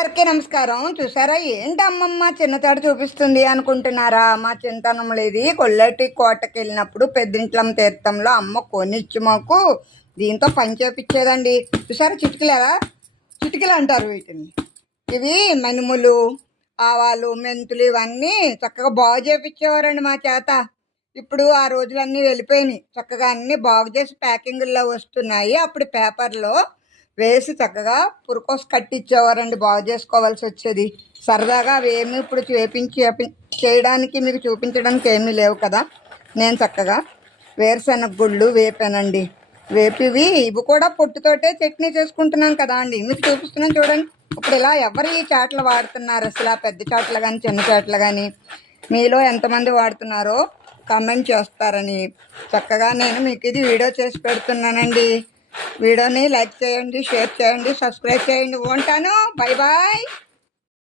అందరికీ నమస్కారం. చూసారా ఏంటి అమ్మమ్మ చిన్నతాడు చూపిస్తుంది అనుకుంటున్నారా? మా చింతనములు ఇది కొల్లటి కోటకి వెళ్ళినప్పుడు పెద్దింట్లం తీర్థంలో అమ్మ కొనిచ్చి మాకు దీంతో పని చేపించేదండి. చూసారా చిటికలు అంటారు వీటిని. ఇవి మనుములు, ఆవాలు, మెంతులు ఇవన్నీ చక్కగా బాగు చేపించేవారండి మా చేత. ఇప్పుడు ఆ రోజులన్నీ వెళ్ళిపోయినాయి. చక్కగా అన్నీ బాగు చేసి ప్యాకింగుల్లో వస్తున్నాయి. అప్పుడు పేపర్లో వేసి చక్కగా పురుకోసి కట్టించేవారండి. బాగు చేసుకోవాల్సి వచ్చేది. సరదాగా అవి ఏమి ఇప్పుడు చేయడానికి మీకు చూపించడానికి ఏమీ లేవు కదా. నేను చక్కగా వేరుశనగ గుళ్ళు వేపానండి. వేపివి ఇవి కూడా పొట్టుతోటే చట్నీ చేసుకుంటున్నాం కదా అండి. మీకు చూపిస్తున్నాను చూడండి. ఇప్పుడు ఇలా ఎవరు ఈ చాట్లు వాడుతున్నారు? అసలు పెద్ద చాట్లు కానీ చిన్న చాట్లు కానీ మీలో ఎంతమంది వాడుతున్నారో కామెంట్ చేస్తారని చక్కగా నేను మీకు ఇది వీడియో చేసి పెడుతున్నానండి. వీడియోని లైక్ చేయండి, షేర్ చేయండి, సబ్స్క్రైబ్ చేయండి. ఉంటాను. Bye bye.